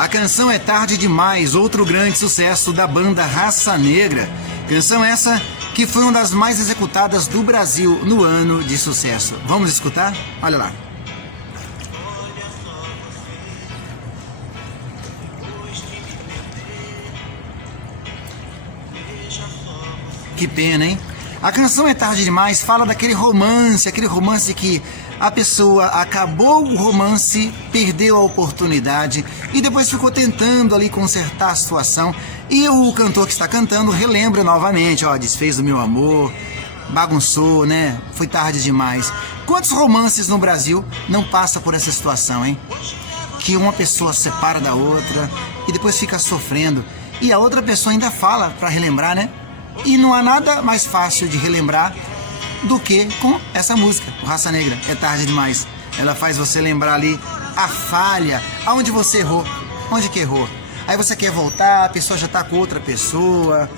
A canção É Tarde Demais, outro grande sucesso da banda Raça Negra. Canção essa que foi uma das mais executadas do Brasil no ano de sucesso. Vamos escutar? Olha lá. Que pena, hein? A canção É Tarde Demais fala daquele romance que a pessoa acabou o romance, perdeu a oportunidade e depois ficou tentando ali consertar a situação. E o cantor que está cantando relembra novamente, ó, desfez o meu amor, bagunçou, né? Foi tarde demais. Quantos romances no Brasil não passa por essa situação, hein? Que uma pessoa se separa da outra e depois fica sofrendo e a outra pessoa ainda fala para relembrar, né? E não há nada mais fácil de relembrar do que com essa música, o Raça Negra, É Tarde Demais. Ela faz você lembrar ali a falha, aonde você errou, onde que errou. Aí você quer voltar, a pessoa já tá com outra pessoa,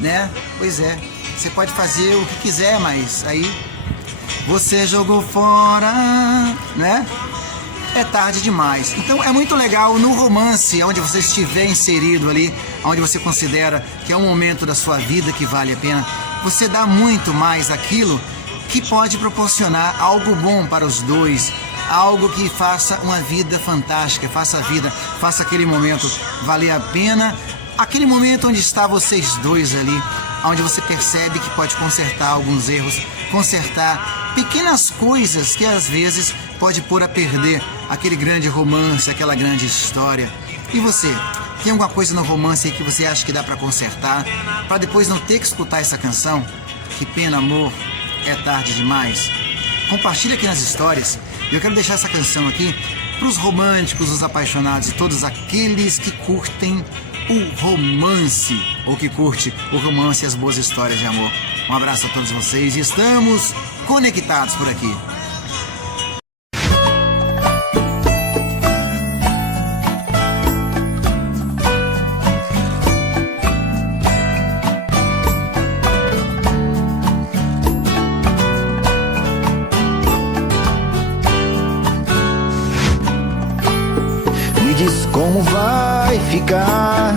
né? Pois é, você pode fazer o que quiser, mas aí você jogou fora, né? É tarde demais. Então é muito legal no romance, onde você estiver inserido ali, onde você considera que é um momento da sua vida que vale a pena, você dá muito mais aquilo que pode proporcionar algo bom para os dois, algo que faça uma vida fantástica, faça aquele momento valer a pena, aquele momento onde está vocês dois ali, onde você percebe que pode consertar alguns erros, consertar pequenas coisas que às vezes pode pôr a perder aquele grande romance, aquela grande história. E você, tem alguma coisa no romance aí que você acha que dá pra consertar, pra depois não ter que escutar essa canção? Que pena, amor, é tarde demais. Compartilha aqui nas histórias. E eu quero deixar essa canção aqui pros românticos, os apaixonados e todos aqueles que curtem o romance, ou que curte o romance e as boas histórias de amor. Um abraço a todos vocês e estamos conectados por aqui. Me diz como vai ficar